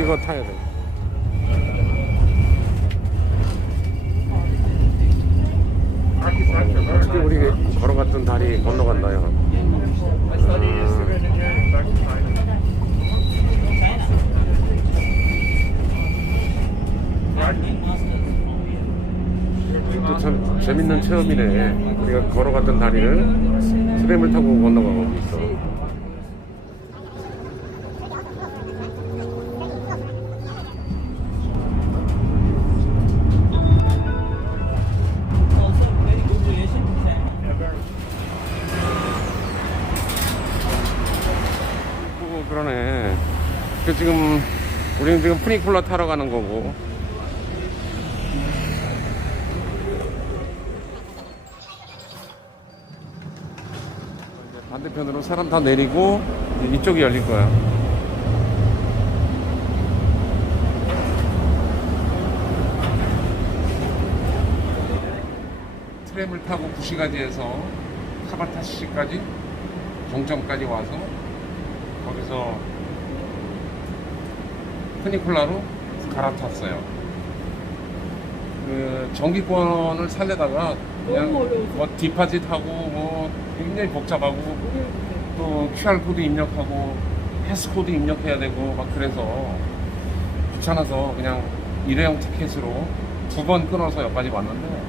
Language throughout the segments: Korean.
이거 타야 돼. 어떻게 우리 걸어갔던 다리 건너간다요. 또참 재밌는 체험이네. 우리가 걸어갔던 다리를 트램을 타고 건너가고 있어. 지금 우리는 지금 프니쿨라 타러 가는 거고. 반대편으로 사람 다 내리고 이쪽이 열릴 거야. 트램을 타고 구시가지에서 카바타시까지 종점까지 와서 거기서 프니콜라로 갈아탔어요. 그 정기권을 살려다가 그냥 뭐 디파짓하고 뭐 굉장히 복잡하고 또 QR 코드 입력하고 패스 코드 입력해야 되고 막 그래서 귀찮아서 그냥 일회용 티켓으로 두 번 끊어서 여기까지 왔는데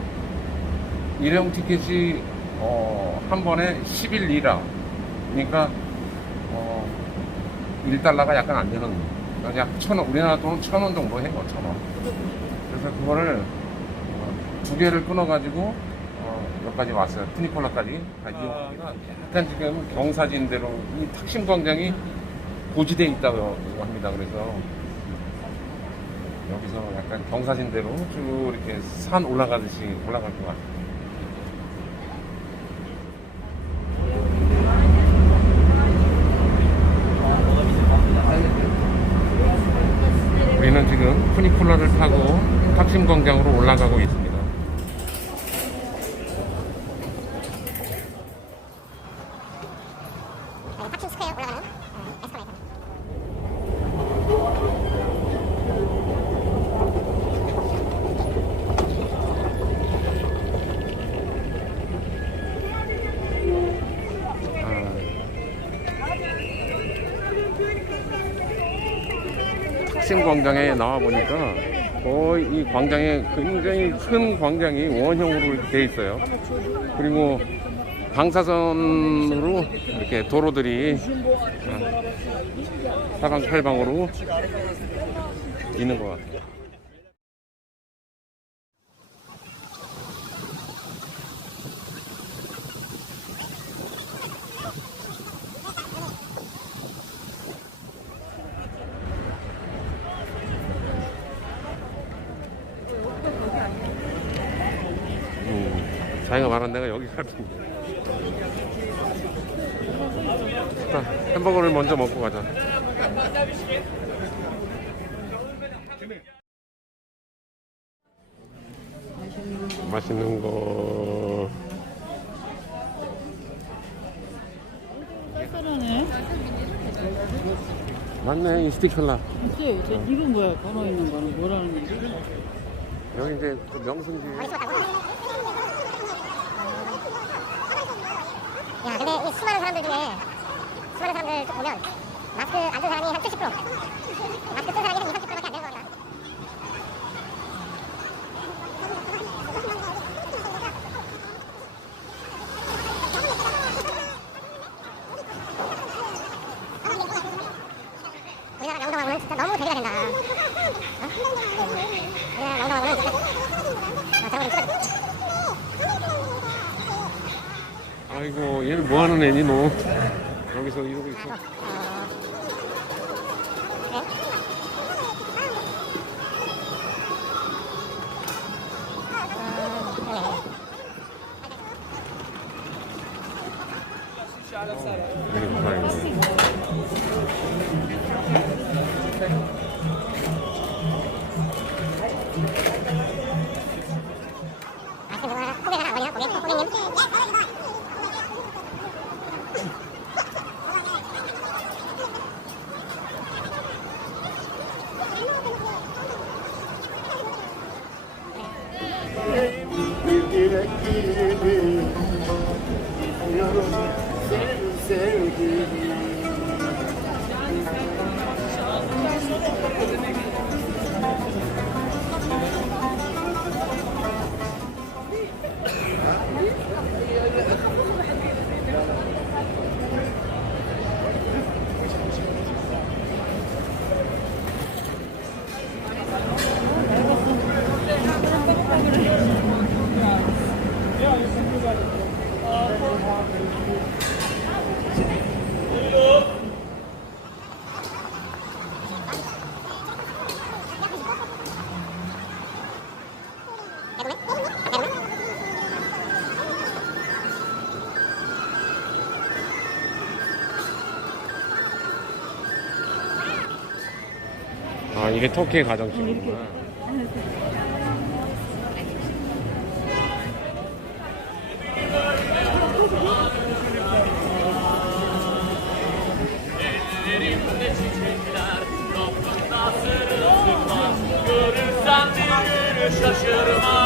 일회용 티켓이 어, 한 번에 11리라. 그러니까 어, 1달러가 약간 안 되는 약 천 원 우리나라 돈은 천 원 정도 해요 천 원. 그래서 그거를 어, 두 개를 끊어가지고 어, 여기까지 왔어요. 푸니콜라까지. 다 이용합니다 약간 지금 경사진대로 이 탁심 광장이 고지대에 있다고 합니다. 그래서 여기서 약간 경사진대로 쭉 이렇게 산 올라가듯이 올라갈 것 같아요 지금 푸니콜라를 타고 탁심 광장으로 올라가고 있습니다. 탁심 광장에 나와 보니까 거의 이 광장에 굉장히 큰 광장이 원형으로 돼 있어요. 그리고 방사선으로 이렇게 도로들이 어, 사방팔방으로 있는 것 같아요. 음, 자기가 말한 데가 여기 같은데. 자, 햄버거를 먼저 먹고 가자. 맛있는 거. 맞네, 이 스티클라. 그치? 저 이건 뭐야? 번호 있는 거는 뭐라는 얘기? 여기 이제 그 명승지. 야, 근데 이 수많은 사람들 중에 수많은 사람들 쭉 보면 마스크 안 쓴 사람이 한 70%, 마스크 쓴 사람이 한 20, 30%밖에 안 되는 것 같다. 우리나라 명동하고는 진짜 너무 대비가 된다. 어? 우리나라 명동하고는 진짜 아, 저거 좀 찍어줘. 아이고, 얘는 뭐 하는 애니, 너? 여기서 이러고 있어. 이 아 이게 터키의 가정식이구나. şaşırmaz.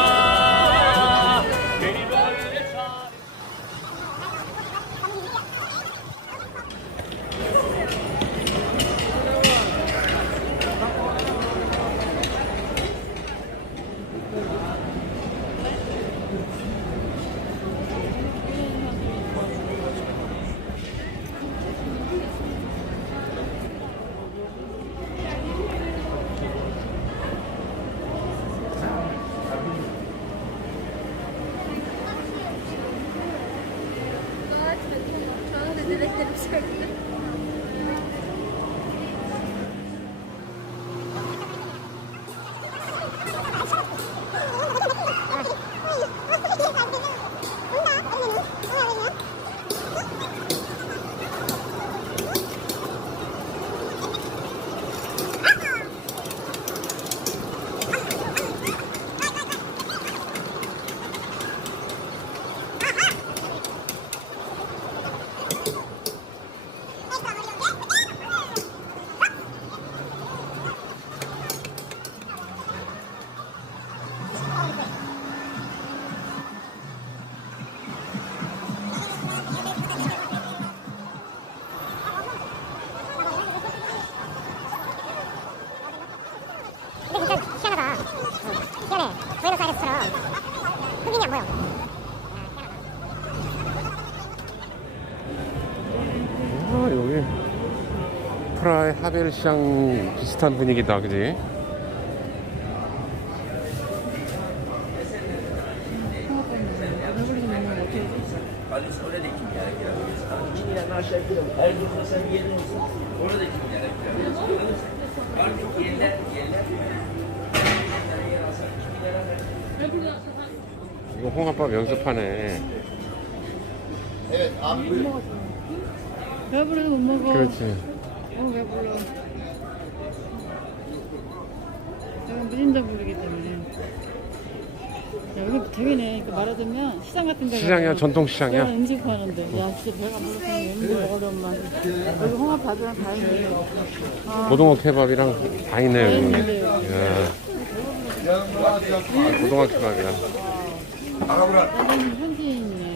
하벨 시장 비슷한 분위기다 그지? 이거 홍합밥 연습하네 배부르도 못 먹어. 그렇지 1인당 부르기 때문에. 야, 여기 되게네. 말하자면 시장 같은 데. 시장이야 전통 시장이야. 음식 파는데. 야, 진짜 배가 불렀으면 여기 홍합 밥이랑 다 있네. 아. 고등어 케밥이랑 다 있네 여기. 야. 아, 고등어 케밥이랑. 나는 현지인이네.